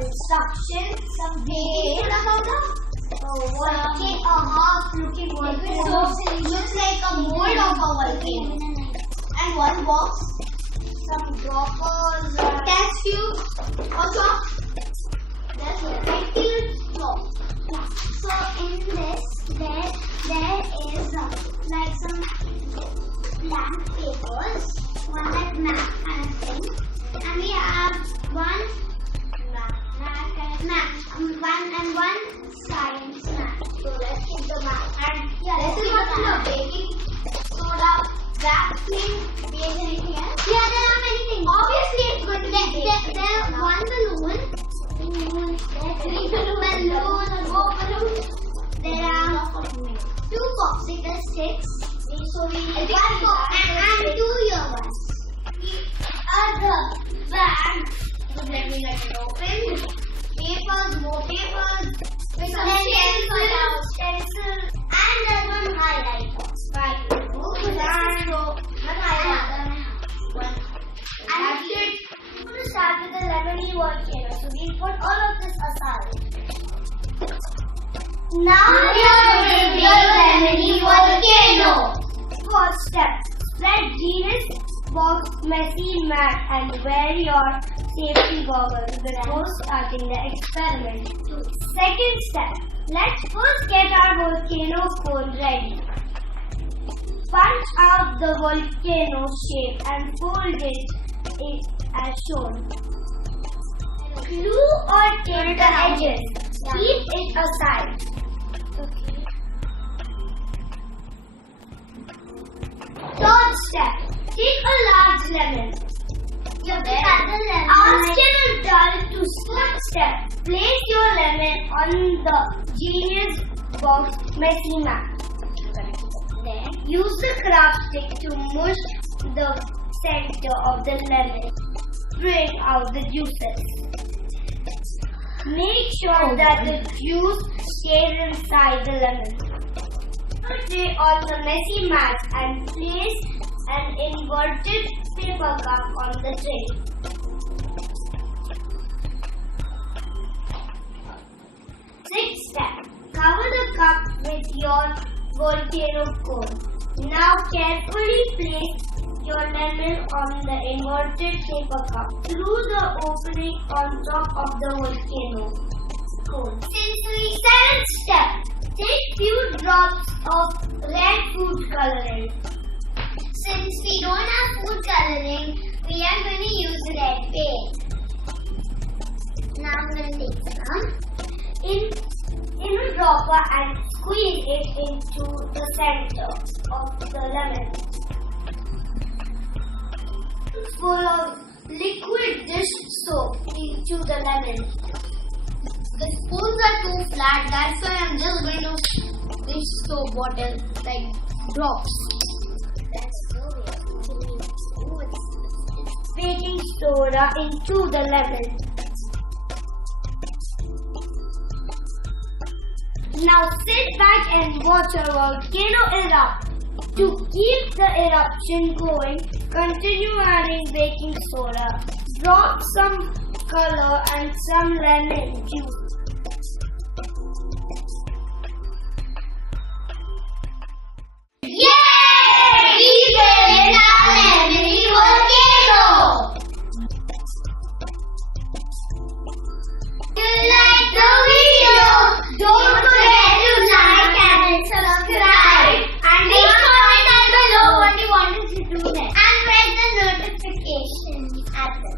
instructions, some baking soda, a half-looking volcano. So it looks like a mold of a volcano. And one box, some droppers, test tube, also there's a rectangular floor. So in this, there is like some blank papers, one like map kind of thing, and we have one one science map. So let's keep the map. And this is what the baking soda wrap thing. There's anything else? Yeah, there are many things. Obviously, it's going to be there's one balloon. Three balloons. There are two popsicle sticks. So we need one pop and two earbuds. The bag. Let me let it open. Papers, more papers. Stencil, and there's one highlighter. Right. And we're going to start with the lemony volcano. So we put all of this aside. Now we are going to build the lemony volcano. First step. Spread genius box messy mat and wear your safety goggles before starting the experiment. Second step. Let's first get our volcano cone ready. Punch out the volcano shape and fold it as shown. Glue or tape the edges. Keep it aside. Third step. Take a large lemon. Ask your adult to first step. Place your lemon on the genius box messy mat. Use the craft stick to mush the center of the lemon. Bring out the juices. Make sure that the juice stays inside the lemon. Put it on the messy mat and place an inverted paper cup on the tray. Sixth step. Cover the cup with your volcano cone. Now carefully place your lemon on the inverted paper cup through the opening on top of the volcano cone. Seventh step. Take few drops of red food coloring. Since we don't have food coloring, we are going to use red paint. Now I'm going to take some in a dropper and squeeze it into the center of the lemon. Full of liquid dish soap into the lemon. The spoons are too flat, that's why I'm just going to dish soap bottle like drops. Baking soda into the lemon. Now sit back and watch our volcano erupt. To keep the eruption going, continue adding baking soda. Drop some color and some lemon juice. Don't forget to like and subscribe. And leave a comment down below what you wanted to do next. And press the notification at the